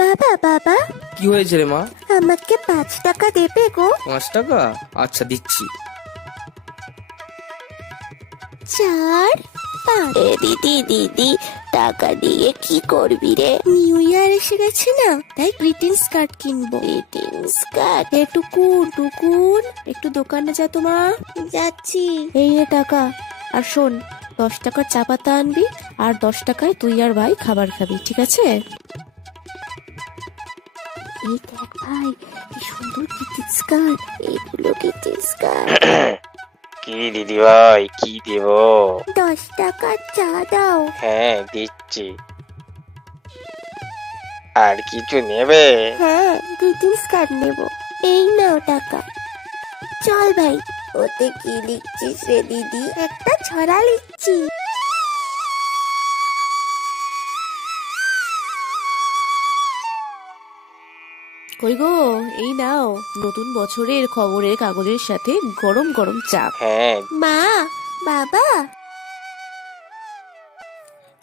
বাবা বাবা, কি হয়েছে রে মা? আমাকে 5 টাকা দেবে গো? 5 টাকা? আচ্ছা দিচ্ছি। 4, 5। দিদি দিদি, টাকা দিয়ে কি করবি রে? নিউ ইয়ার এসে গেছে না, তাই গ্রিটিংস কার্ড কিনবো। Greetings card? টুকুন টুকুন, একটু দোকানে যা তো মা। যাচ্ছি। এই রে টাকা, আর শোন, 10 টাকার চা পাতা আনবি, আর 10 টাকায় তুই আর ভাই খাবার খাবি, ঠিক আছে? এই দেখ ভাই, কি সুন্দর গ্রিটিংস কার্ড, এগুলো গ্রিটিংস কার্ড। কি দিদি ভাই, কি দেব? 10 টাকার চা দাও। হ্যাঁ দিচ্ছি। আর কিছু নেবে? হ্যাঁ, গ্রিটিংস কার্ড নেব। এই নাও টাকা। চল ভাই। ওতে কি লিখছিস রে দিদি? একটা ছড়া লিখছি। কই গো, এই নাও নতুন বছরের খবরের কাগজের সাথে গরম গরম চা। হ্যাঁ। মা, বাবা,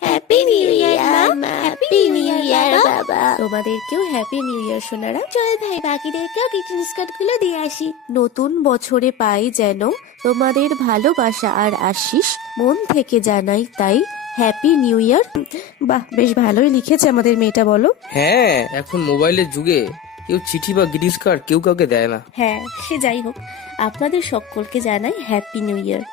হ্যাপি নিউ ইয়ার মা। হ্যাপি নিউ ইয়ার বাবা। তোমাদেরকেও হ্যাপি নিউ ইয়ার সোনারা। চল ভাই, বাকিদেরকেও গ্রিটিংস কার্ড গুলো দিয়ে আসি। নতুন বছরে পাই যেন তোমাদের ভালোবাসা আর আশিস, মন থেকে জানাই তাই হ্যাপি নিউ ইয়ার। বাহ, বেশ ভালোই লিখেছে আমাদের মেয়েটা, বলো? হ্যাঁ, এখন মোবাইলের যুগে কেউ চিঠি বা গ্রিটিংস কার্ড কেউ কাউকে দেয় না। হ্যাঁ, সে যাই হোক, আপনাদের সকলকে জানাই হ্যাপি নিউ ইয়ার।